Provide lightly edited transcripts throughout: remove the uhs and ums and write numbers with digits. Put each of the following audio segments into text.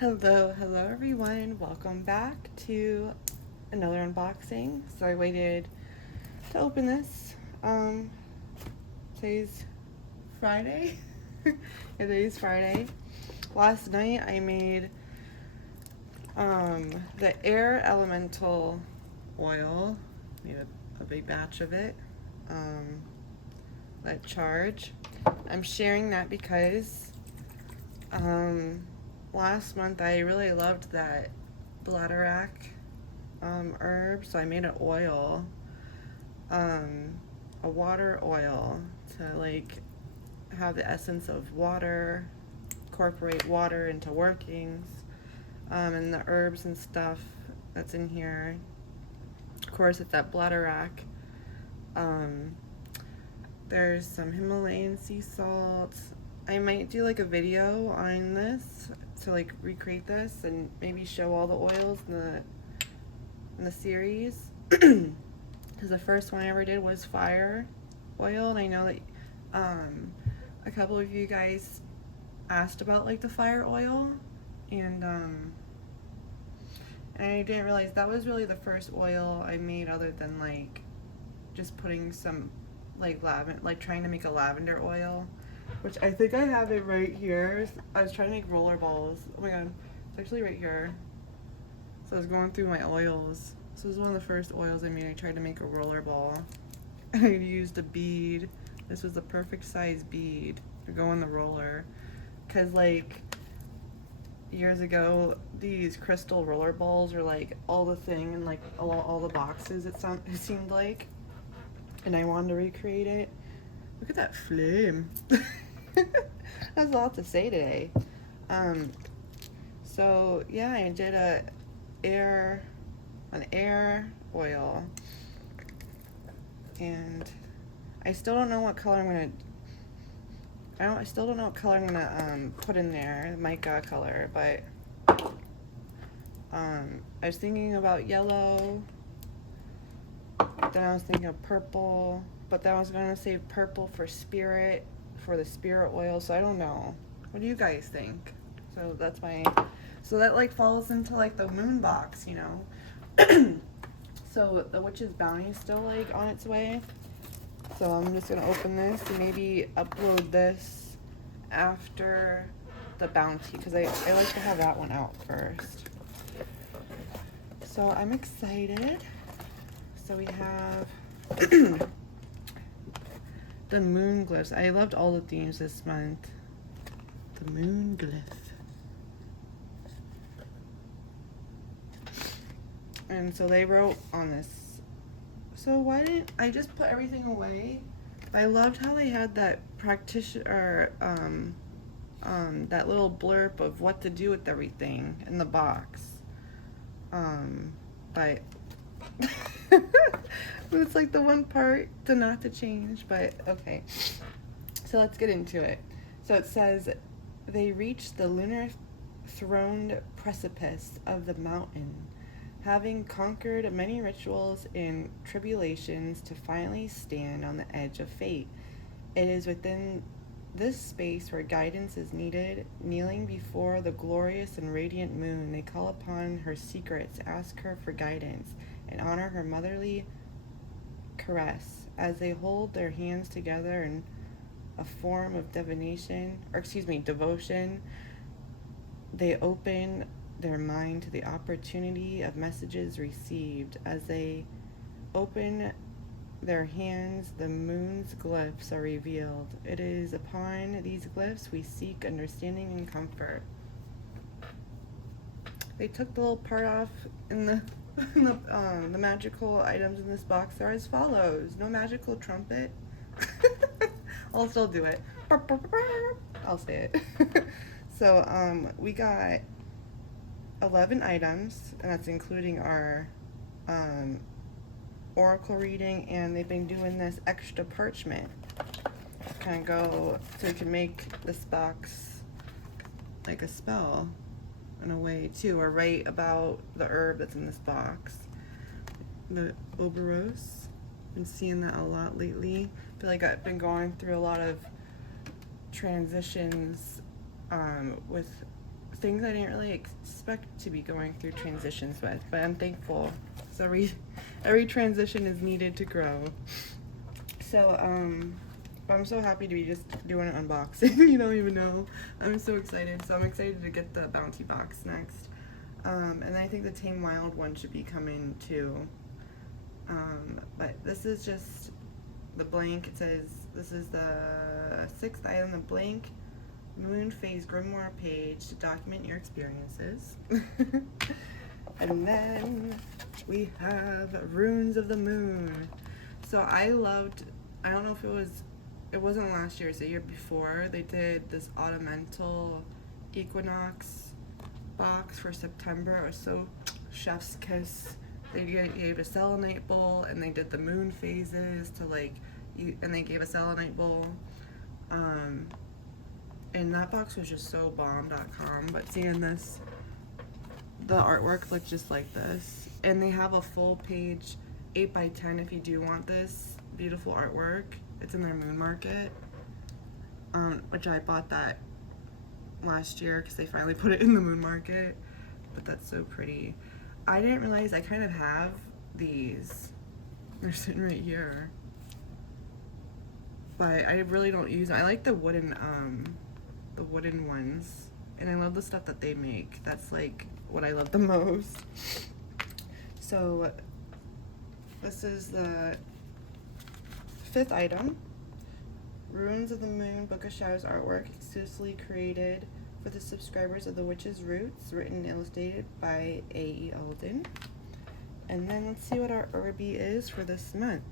Hello everyone. Welcome back to another unboxing. So I waited to open this. Today's Friday. Yeah, today's Friday. Last night I made the air elemental oil. Made a big batch of it. Let charge. I'm sharing that because last month I really loved that bladderwrack herb, so I made an oil, a water oil to like have the essence of water, incorporate water into workings, and the herbs and stuff that's in here. Of course, it's that bladderwrack. There's some Himalayan sea salt. I might do like a video on this to like recreate this and maybe show all the oils in the series. Because the first one I ever did was fire oil, and I know that a couple of you guys asked about like the fire oil, and I didn't realize that was really the first oil I made other than like just putting some like lavender, like trying to make a lavender oil, which I think I have it right here. I was trying to make roller balls. Oh my god, it's actually right here. So I was going through my oils. This was one of the first oils I made. I tried to make a roller ball. I used a bead. This was the perfect size bead to go in the roller. Cause like years ago, these crystal roller balls are like all the thing in like all the boxes. It seemed like, and I wanted to recreate it. Look at that flame. That's a lot to say today. So yeah, I did an air oil, and I still don't know what color I still don't know what color I'm gonna put in there, mica color, but I was thinking about yellow, then I was thinking of purple, but then I was gonna save purple for the spirit oil, so I don't know. What do you guys think? So that like falls into like the moon box, you know? So the witch's bounty is still like on its way. So I'm just gonna open this and maybe upload this after the bounty, because I like to have that one out first. So I'm excited. So we have the moon glyphs. I loved all the themes this month. The moon glyph. And so they wrote on this. So why didn't I just put everything away? I loved how they had that practitioner, that little blurb of what to do with everything in the box. But it's like the one part to not to change, but okay. So let's get into it. So it says, they reached the lunar throned precipice of the mountain, having conquered many rituals and tribulations to finally stand on the edge of fate. It is within this space where guidance is needed. Kneeling before the glorious and radiant moon, they call upon her secrets, ask her for guidance, and honor her motherly caress. As they hold their hands together in a form of devotion, they open their mind to the opportunity of messages received. As they open their hands, the moon's glyphs are revealed. It is upon these glyphs we seek understanding and comfort. They took the little part off in the the magical items in this box are as follows. No magical trumpet. I'll still do it. I'll say it. So we got 11 items, and that's including our oracle reading, and they've been doing this extra parchment to kind of go so you can make this box like a spell in a way too, or write about the herb that's in this box. The Oberos, been seeing that a lot lately. I feel like I've been going through a lot of transitions with things I didn't really expect to be going through transitions with, but I'm thankful. So every transition is needed to grow. So I'm so happy to be just doing an unboxing. You don't even know. I'm so excited. So I'm excited to get the Bounty box next. And I think the Tame Wild one should be coming too. But this is just the blank. It says this is the 6th item, the blank moon phase grimoire page to document your experiences. And then we have Runes of the Moon. So I don't know if it wasn't last year, it was the year before, they did this Autumnal Equinox box for September. It was so chef's kiss. They gave a selenite bowl, and they did the moon phases to and they gave a selenite bowl. And that box was just so bomb.com, but seeing this, the artwork looked just like this. And they have a full page 8x10 if you do want this beautiful artwork. It's in their moon market, which I bought that last year because they finally put it in the moon market. But that's so pretty. I didn't realize I kind of have these. They're sitting right here. But I really don't use them. I like the wooden ones. And I love the stuff that they make. That's like what I love the most. So this is the 5th item. Runes of the Moon Book of Shadows artwork exclusively created for the subscribers of The Witch's Roots, written and illustrated by A.E. Alden. And then let's see what our Irby is for this month.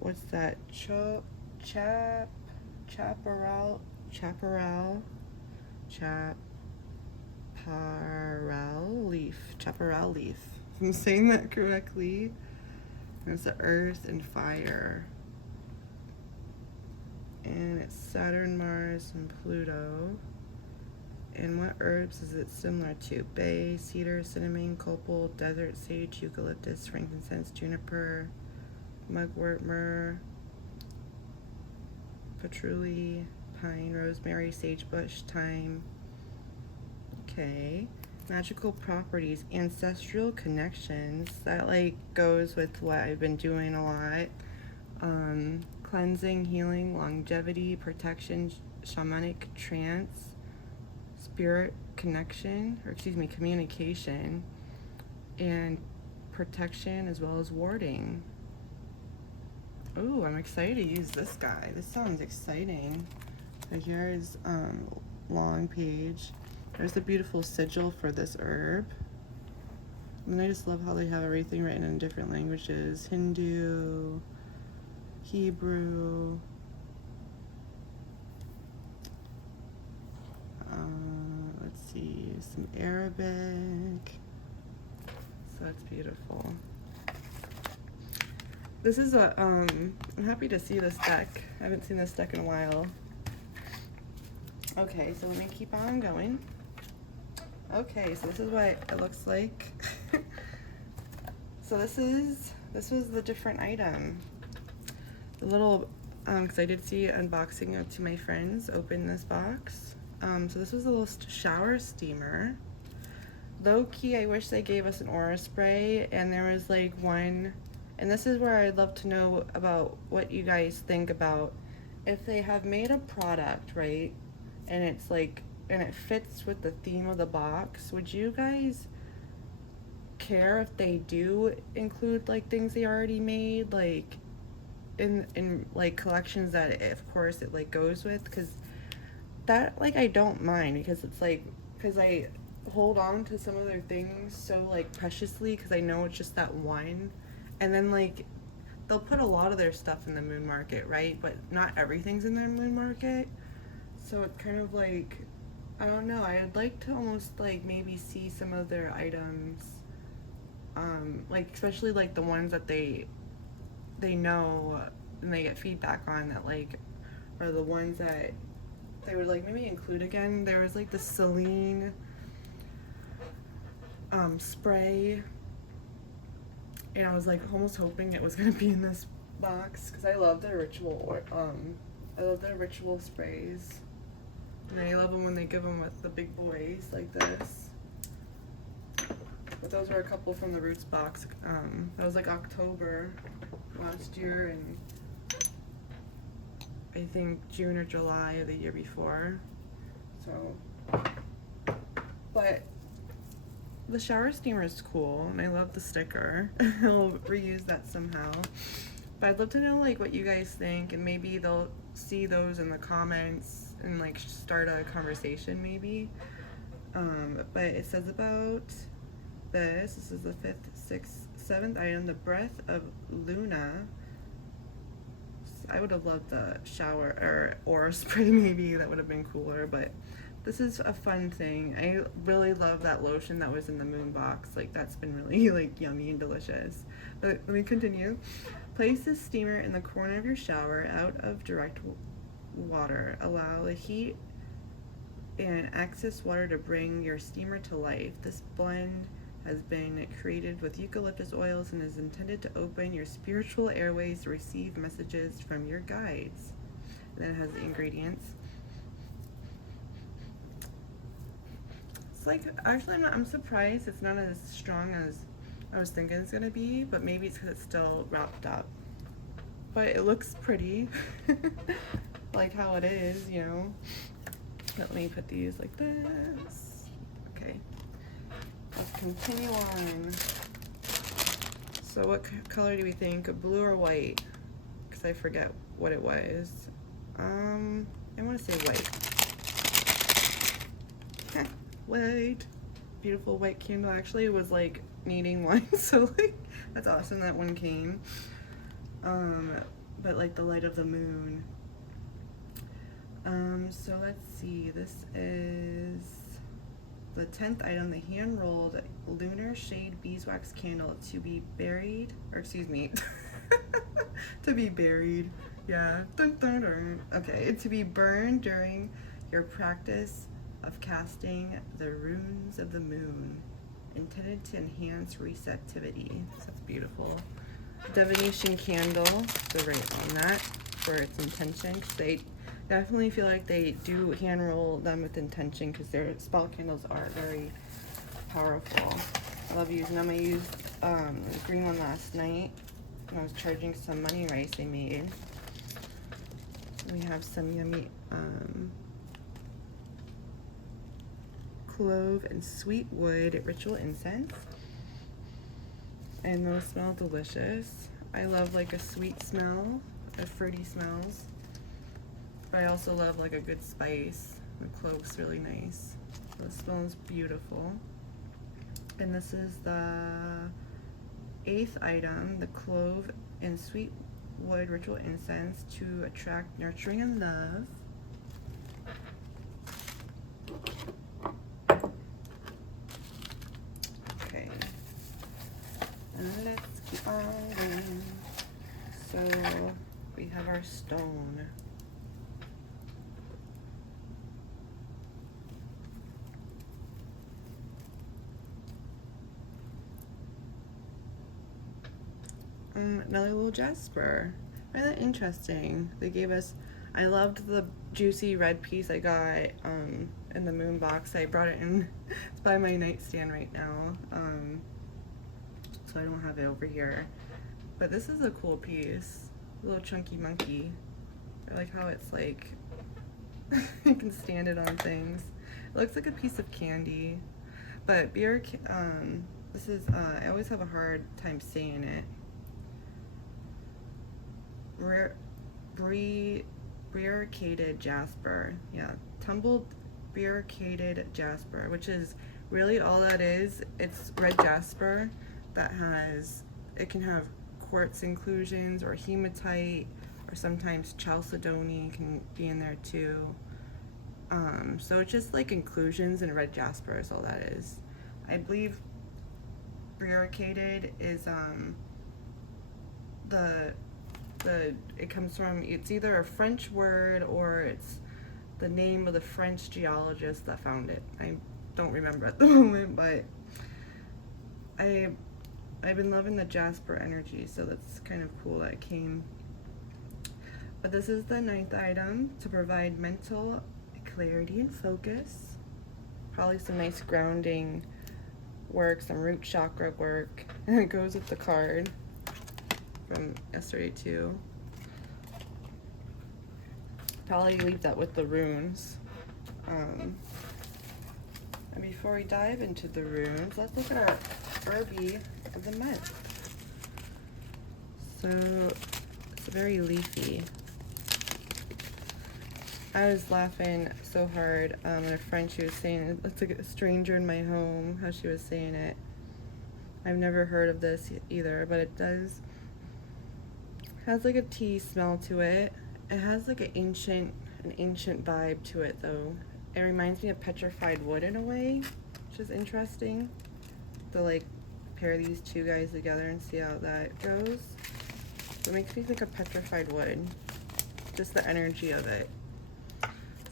What's that? Chaparral leaf. Chaparral leaf. If I'm saying that correctly. It's the Earth and Fire. And it's Saturn, Mars, and Pluto. And what herbs is it similar to? Bay, cedar, cinnamon, copal, desert sage, eucalyptus, frankincense, juniper, mugwort, myrrh, patchouli, pine, rosemary, sagebush, thyme. Okay. Magical properties, ancestral connections. That goes with what I've been doing a lot. Cleansing, healing, longevity, protection, shamanic trance, spirit connection, communication, and protection, as well as warding. Oh, I'm excited to use this guy. This sounds exciting. So here's long page. There's the beautiful sigil for this herb. And I just love how they have everything written in different languages. Hindu, Hebrew, let's see, some Arabic. So it's beautiful. This is I'm happy to see this deck. I haven't seen this deck in a while. Okay, so let me keep on going. Okay, so this is what it looks like. So this was the different item. The little, because I did see unboxing of to my friends open this box. So this was a little shower steamer. Low key, I wish they gave us an aura spray, and there was one, and this is where I'd love to know about what you guys think about if they have made a product, right? And it's and it fits with the theme of the box. Would you guys care if they do include things they already made in collections that of course it goes with? Because that I don't mind, because it's because I hold on to some of their things so preciously, because I know it's just that one, and then they'll put a lot of their stuff in the moon market, right? But not everything's in their moon market. So it's kind of I don't know, I'd like to almost maybe see some of their items, especially the ones that they know and they get feedback on that are the ones that they would maybe include again. There was the Celine spray, and I was almost hoping it was gonna be in this box, because I love their ritual sprays. they give them with the big boys like this. But those were a couple from the Roots box. That was like October last year, and I think June or July of the year before. So, but the shower steamer is cool, and I love the sticker. I'll reuse that somehow. But I'd love to know like what you guys think, and maybe they'll see those in the comments and like start a conversation maybe. But it says about this is the 5th, 6th, 7th item, the Breath of Luna. I would have loved the shower or aura spray maybe, that would have been cooler, but this is a fun thing. I really love that lotion that was in the moon box. Like that's been really like yummy and delicious. But let me continue. Place this steamer in the corner of your shower out of direct water. Allow the heat and excess water to bring your steamer to life. This blend has been created with eucalyptus oils and is intended to open your spiritual airways to receive messages from your guides. And then it has the ingredients. It's like, actually I'm surprised it's not as strong as I was thinking it's gonna be, but maybe it's because it's still wrapped up. But it looks pretty, like how it is, you know. Let me put these like this. Okay. Let's continue on. So what color do we think? Blue or white? Because I forget what it was. I want to say white. White. Beautiful white candle. Actually, it was like needing one, so like that's awesome that one came. But like the light of the moon. So let's see. This is the 10th item, the hand-rolled lunar shade beeswax candle to be buried, or excuse me, to be buried, yeah, dun, dun, dun. Okay, to be burned during your practice of casting the runes of the moon, intended to enhance receptivity. So that's beautiful. Divination candle, so right on that for its intention, because they definitely feel like they do hand roll them with intention because their spell candles are very powerful. I love using them. I used the green one last night when I was charging some money rice I made. We have some yummy clove and sweet wood ritual incense, and those smell delicious. I love like a sweet smell, a fruity smells. But I also love like a good spice. The clove's really nice. So it smells beautiful. And this is the 8th item, the clove and sweet wood ritual incense to attract nurturing and love. Okay. And let's keep on going. So we have our stone. Another little jasper. I find that interesting. They gave us, I loved the juicy red piece I got in the moon box. I brought it in. It's by my nightstand right now, so I don't have it over here. But this is a cool piece. A little chunky monkey. I like how it's like you can stand it on things. It looks like a piece of candy. But beer, this is I always have a hard time saying it. Briarcaded jasper. Yeah, tumbled briarcaded jasper, which is really all that is. It's red jasper that has, it can have quartz inclusions or hematite, or sometimes chalcedony can be in there too. So it's just like inclusions in red jasper is all that is. I believe briarcaded is it comes from, it's either a French word or it's the name of the French geologist that found it. I don't remember at the moment, but I've been loving the jasper energy, so that's kind of cool that it came. But this is the 9th item, to provide mental clarity and focus. Probably some nice grounding work, some root chakra work. And it goes with the card from yesterday too. Probably leave that with the runes. And before we dive into the runes, let's look at our Herbie of the month. So it's very leafy. I was laughing so hard at a friend. She was saying it's like a stranger in my home, how she was saying it. I've never heard of this either, but it does has like a tea smell to it. It has like an ancient vibe to it though. It reminds me of petrified wood in a way, which is interesting. To like pair these two guys together and see how that goes. It makes me think of petrified wood, just the energy of it.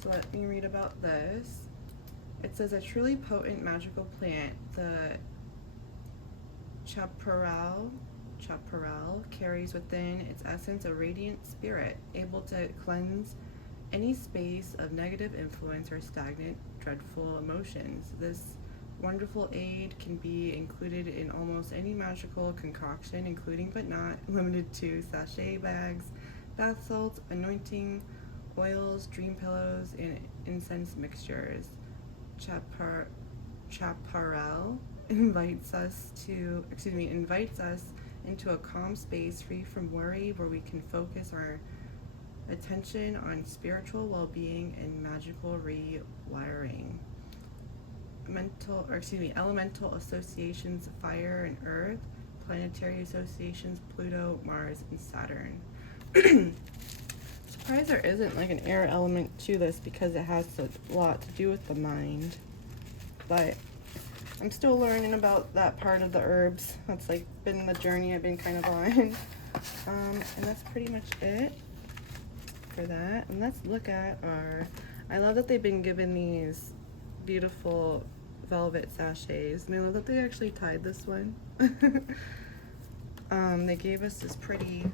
So let me read about this. It says a truly potent magical plant, the chaparral carries within its essence a radiant spirit, able to cleanse any space of negative influence or stagnant, dreadful emotions. This wonderful aid can be included in almost any magical concoction, including but not limited to sachet bags, bath salts, anointing oils, dream pillows, and incense mixtures. Chaparral invites us into a calm space free from worry, where we can focus our attention on spiritual well-being and magical rewiring. Elemental associations fire and earth, planetary associations Pluto, Mars, and Saturn. Surprised there isn't like an air element to this because it has a lot to do with the mind. But I'm still learning about that part of the herbs. That's like been the journey I've been kind of on. And that's pretty much it for that. And let's look at I love that they've been given these beautiful velvet sachets. And I love that they actually tied this one. They gave us this pretty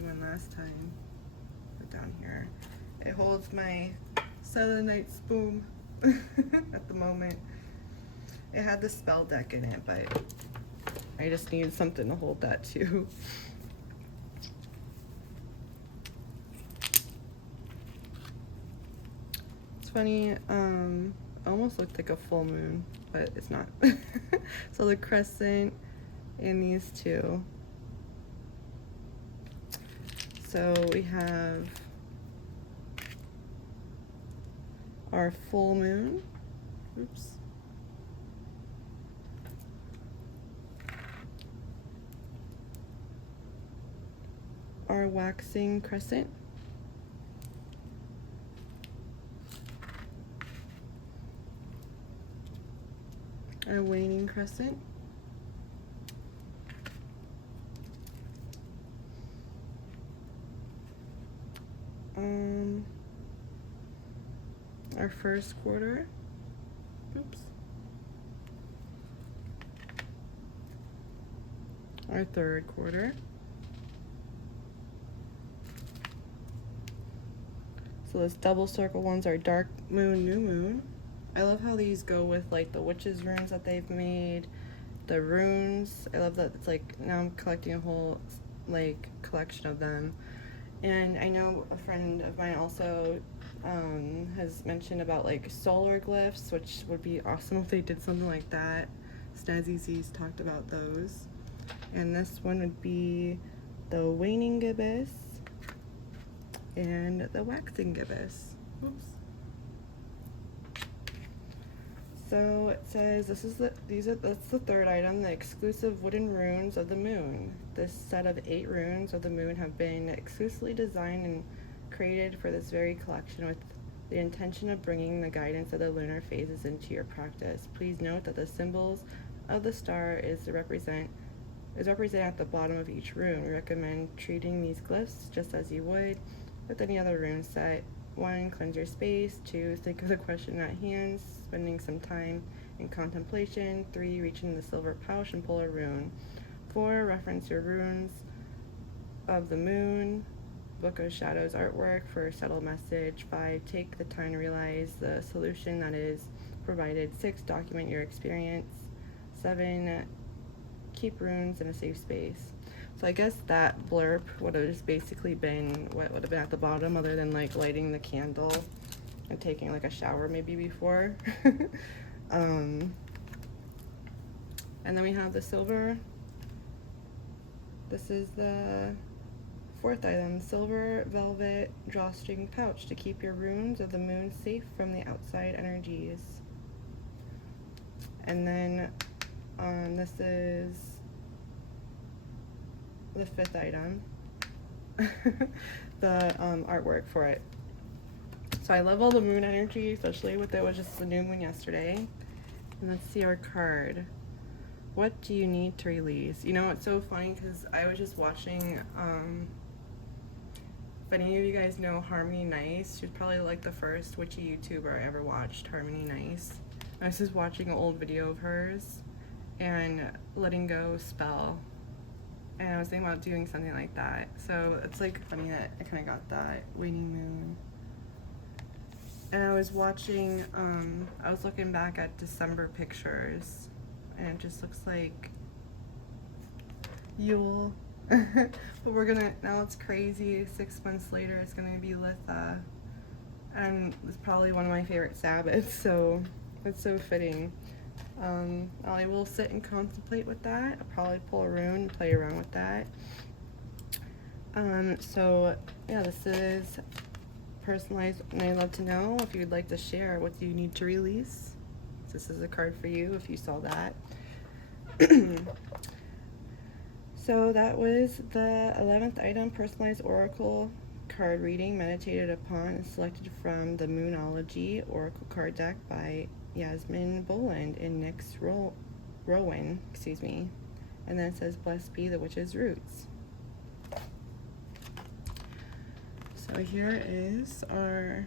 one last time. Put down here. It holds my selenite spoon at the moment. It had the spell deck in it, but I just needed something to hold that too. It's funny, almost looked like a full moon, but it's not. So the crescent and these two. So we have our full moon. Oops. Our waxing crescent. Our waning crescent. Our first quarter. Oops. Our third quarter. So this double circle ones are dark moon, new moon. I love how these go with like the witches runes that they've made, the runes. I love that it's like now I'm collecting a whole like collection of them. And I know a friend of mine also has mentioned about like solar glyphs, which would be awesome if they did something like that. Snazzy Z's talked about those. And this one would be the waning gibbous and the waxing gibbous. Oops. So it says that's the third item, the exclusive wooden runes of the moon. This set of 8 runes of the moon have been exclusively designed and created for this very collection with the intention of bringing the guidance of the lunar phases into your practice. Please note that the symbols of the star is represented at the bottom of each rune. We recommend treating these glyphs just as you would with any other rune set. 1, cleanse your space. 2, think of the question at hand, spending some time in contemplation. 3, reach in the silver pouch and pull a rune. 4, reference your runes of the moon. Book of Shadows artwork for subtle message. 5, take the time to realize the solution that is provided. 6, document your experience. 7, keep runes in a safe space. So I guess that blurb would have just basically been what would have been at the bottom, other than like lighting the candle and taking like a shower maybe before. And then we have the silver. This is the 4th item, silver velvet drawstring pouch to keep your runes of the moon safe from the outside energies. And then this is the 5th item, the artwork for it. So I love all the moon energy, especially with it was just the new moon yesterday. And let's see our card. What do you need to release? You know, it's so funny because I was just watching, if any of you guys know Harmony Nice, she's probably like the first witchy YouTuber I ever watched, Harmony Nice. I was just watching an old video of hers and letting go spell. And I was thinking about doing something like that. So it's like funny that I kind of got that waning moon. And I was watching, I was looking back at December pictures, and it just looks like Yule. But we're gonna, now it's crazy, 6 months later it's gonna be Litha. And it's probably one of my favorite Sabbaths, so it's so fitting. I will sit and contemplate with that. I'll probably pull a rune and play around with that. So yeah, this is personalized, and I'd love to know if you'd like to share what you need to release. This is a card for you if you saw that. So that was the 11th item, personalized oracle card reading, meditated upon and selected from the Moonology Oracle card deck by Yasmin Boland and Nyx Rowan, excuse me. And then it says, blessed be the witch's roots. So here is our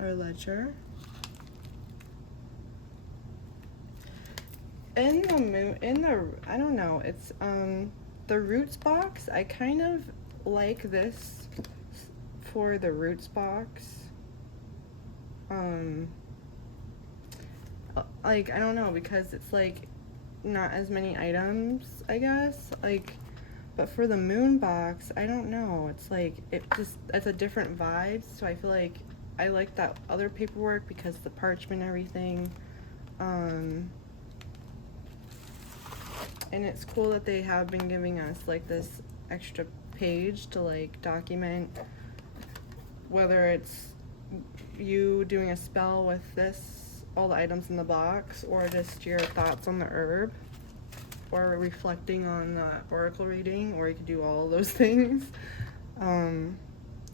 ledger. In the I don't know, it's the roots box. I kind of like this for the roots box. Like, I don't know, because it's like not as many items, I guess, like, but for the moon box, I don't know, it's like, it's a different vibe. So I feel like I like that other paperwork because the parchment and everything. And it's cool that they have been giving us like this extra page to like document whether it's you doing a spell with this, all the items in the box, or just your thoughts on the herb, or reflecting on the oracle reading, or you could do all of those things.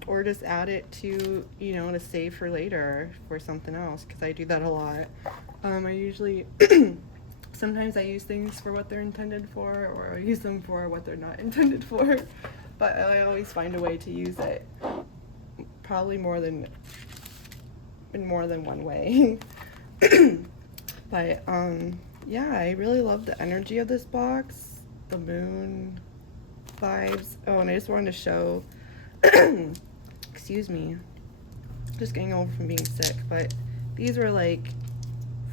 Or just add it to, you know, to save for later for something else, because I do that a lot. I usually sometimes I use things for what they're intended for, or I use them for what they're not intended for, but I always find a way to use it, probably in more than one way. But yeah, I really love the energy of this box, the moon vibes. Oh, and I just wanted to show excuse me, just getting over from being sick, but these were like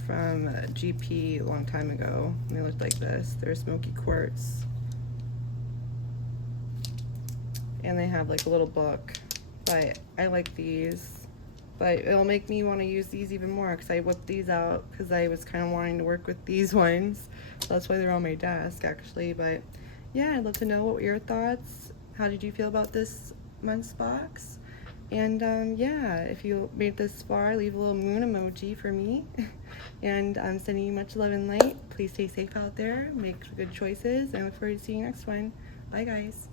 from GP a long time ago, and they looked like this. They're smoky quartz, and they have like a little book, but I like these, but it'll make me want to use these even more because I whipped these out because I was kind of wanting to work with these ones, so that's why they're on my desk actually. But yeah, I'd love to know what were your thoughts. How did you feel about this month's box? And yeah, if you made this far, leave a little moon emoji for me. And I'm sending you much love and light. Please stay safe out there, make good choices, and I look forward to seeing you next one. Bye guys.